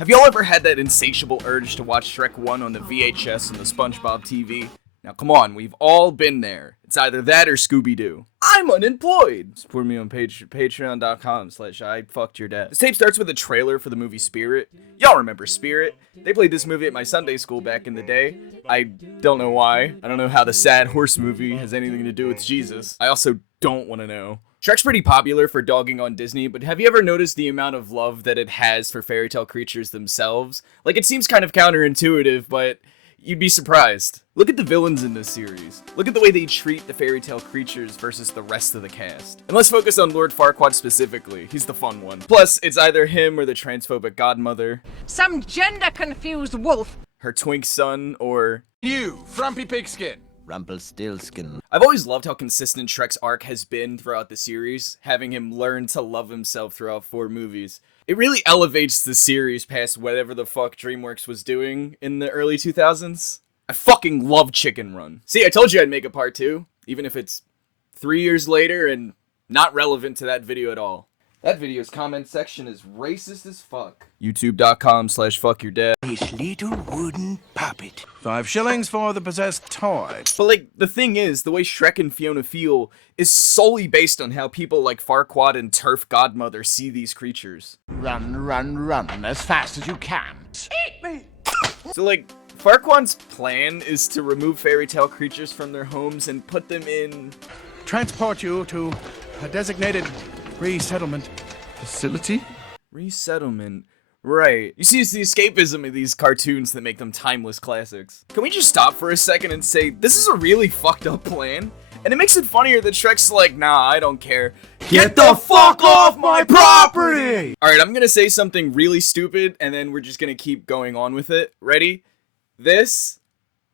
Have y'all ever had that insatiable urge to watch Shrek 1 on the VHS and the SpongeBob TV? Now come on, we've all been there. It's either that or Scooby-Doo. I'm unemployed! Support me on patreon.com/IFuckedYourDad. This tape starts with a trailer for the movie Spirit. Y'all remember Spirit? They played this movie at my Sunday school back in the day. I don't know why. I don't know how the sad horse movie has anything to do with Jesus. I also don't want to know. Shrek's pretty popular for dogging on Disney, but have you ever noticed the amount of love that it has for fairy tale creatures themselves? Like, it seems kind of counterintuitive, but you'd be surprised. Look at the villains in this series. Look at the way they treat the fairy tale creatures versus the rest of the cast. And let's focus on Lord Farquaad specifically. He's the fun one. Plus, it's either him or the transphobic godmother, some gender-confused wolf, her twink son, or you, frumpy pigskin. Rumpelstiltskin. I've always loved how consistent Shrek's arc has been throughout the series, having him learn to love himself throughout 4 movies. It really elevates the series past whatever the fuck DreamWorks was doing in the early 2000s. I fucking love Chicken Run. See, I told you I'd make a part 2, even if it's 3 years later and not relevant to that video at all. That video's comment section is racist as fuck. YouTube.com/fuckyourdad. His little wooden puppet. 5 shillings for the possessed toy. But like, the thing is, the way Shrek and Fiona feel is solely based on how people like Farquaad and Turf Godmother see these creatures. Run, run, run as fast as you can. eat me! So like, Farquaad's plan is to remove fairy tale creatures from their homes and put them in Transport you to a designated resettlement facility. resettlement. Right. You see, it's the escapism of these cartoons that make them timeless classics. Can we just stop for a second and say, this is a really fucked up plan? And it makes it funnier that Shrek's like, nah, I don't care. Get the fuck off my property! Alright, I'm gonna say something really stupid, and then we're just gonna keep going on with it. Ready? This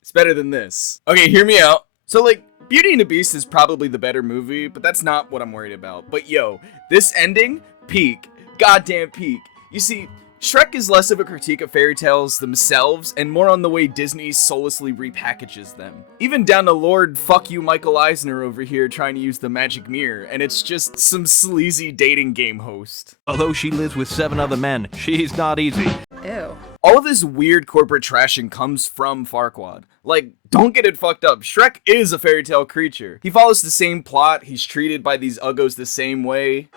is better than this. Okay, hear me out. So, like, Beauty and the Beast is probably the better movie, but that's not what I'm worried about. But yo, this ending, peak. Goddamn peak. You see, Shrek is less of a critique of fairy tales themselves and more on the way Disney soullessly repackages them. Even down to Lord Fuck You Michael Eisner over here trying to use the magic mirror, and it's just some sleazy dating game host. Although she lives with 7 other men, she's not easy. Ew. All of this weird corporate trashing comes from Farquaad. Like, don't get it fucked up, Shrek is a fairy tale creature. He follows the same plot, he's treated by these uggos the same way.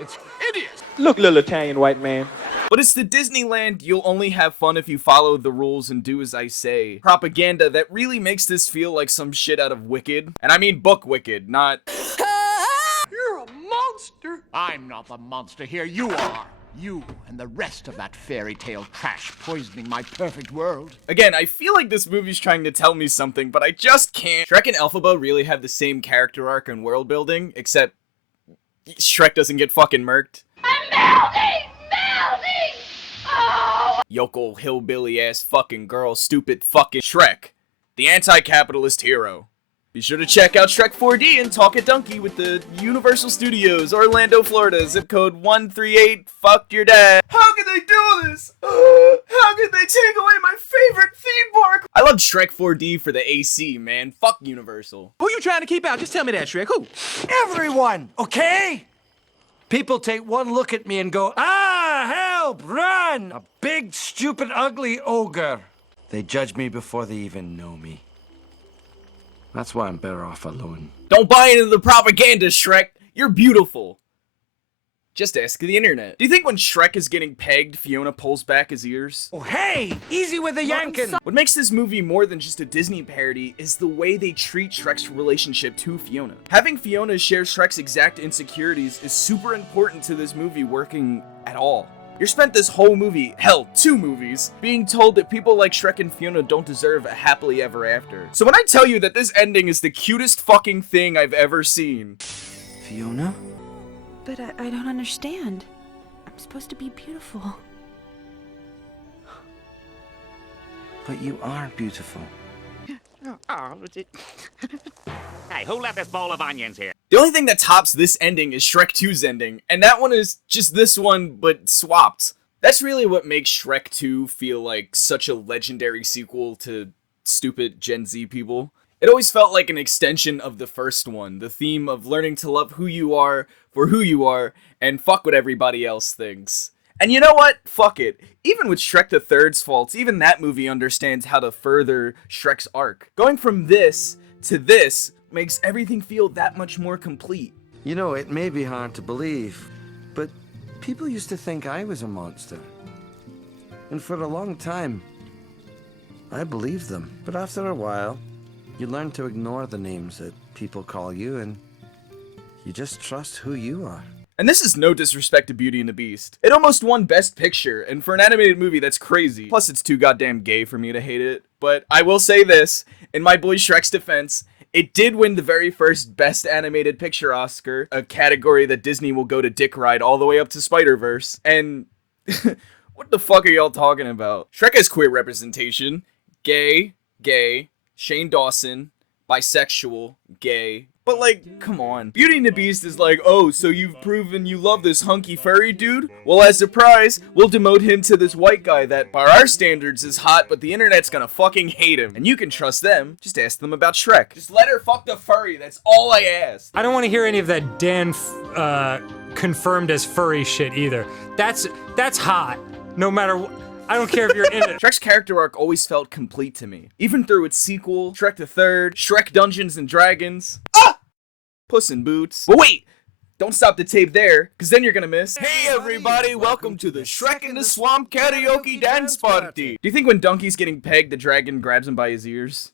It's hideous. Look, little Italian white man. But it's the Disneyland, you'll only have fun if you follow the rules and do as I say propaganda that really makes this feel like some shit out of Wicked. And I mean book Wicked, not... You're a monster. I'm not the monster here. You are. You and the rest of that fairy tale trash poisoning my perfect world. Again, I feel like this movie's trying to tell me something, but I just can't. Shrek and Elphaba really have the same character arc and world building, except Shrek doesn't get fucking murked. I'm melting! Melting! Oh! Yokel hillbilly ass fucking girl, stupid fucking Shrek, the anti-capitalist hero. Be sure to check out Shrek 4D and Talk a Donkey with the Universal Studios, Orlando, Florida, zip code 138, fuck your dad. How could they do this? How could they take away my favorite theme park? I love Shrek 4D for the AC, man. Fuck Universal. Who you trying to keep out? Just tell me that, Shrek. Who? Everyone, okay? People take one look at me and go, ah, help, run! A big, stupid, ugly ogre. They judge me before they even know me. That's why I'm better off alone. Don't buy into the propaganda, Shrek. You're beautiful. Just ask the internet. Do you think when Shrek is getting pegged, Fiona pulls back his ears? Oh, hey, easy with the yanking. What makes this movie more than just a Disney parody is the way they treat Shrek's relationship to Fiona. Having Fiona share Shrek's exact insecurities is super important to this movie working at all. You're spent this whole movie, hell, 2 movies, being told that people like Shrek and Fiona don't deserve a happily ever after. So when I tell you that this ending is the cutest fucking thing I've ever seen... Fiona? But I don't understand. I'm supposed to be beautiful. But you are beautiful. Hey, who left this bowl of onions here? The only thing that tops this ending is Shrek 2's ending, and that one is just this one, but swapped. That's really what makes Shrek 2 feel like such a legendary sequel to stupid Gen Z people. It always felt like an extension of the first one, the theme of learning to love who you are for who you are, and fuck what everybody else thinks. And you know what? Fuck it. Even with Shrek the Third's faults, even that movie understands how to further Shrek's arc. Going from this to this makes everything feel that much more complete. You know, it may be hard to believe, but people used to think I was a monster. And for a long time, I believed them. But after a while, you learn to ignore the names that people call you, and you just trust who you are. And this is no disrespect to Beauty and the Beast. It almost won Best Picture, and for an animated movie, that's crazy. Plus, it's too goddamn gay for me to hate it. But I will say this, in my boy Shrek's defense, it did win the very first Best Animated Picture Oscar, a category that Disney will go to dick ride all the way up to Spider-Verse. And what the fuck are y'all talking about? Shrek has queer representation. Gay, Shane Dawson, bisexual, gay. But like, come on. Beauty and the Beast is like, oh, so you've proven you love this hunky furry dude? Well, as a prize, we'll demote him to this white guy that, by our standards, is hot, but the internet's gonna fucking hate him. And you can trust them. Just ask them about Shrek. Just let her fuck the furry, that's all I ask. I don't want to hear any of that Dan confirmed as furry shit either. That's hot. No matter what. I don't care if you're in it. Shrek's character arc always felt complete to me. Even through its sequel, Shrek the Third, Shrek Dungeons and Dragons. Ah! Puss in Boots. But wait! Don't stop the tape there, because then you're gonna miss. Hey everybody, welcome to the Shrek in the Swamp Karaoke Dance Party. Do you think when Donkey's getting pegged, the dragon grabs him by his ears?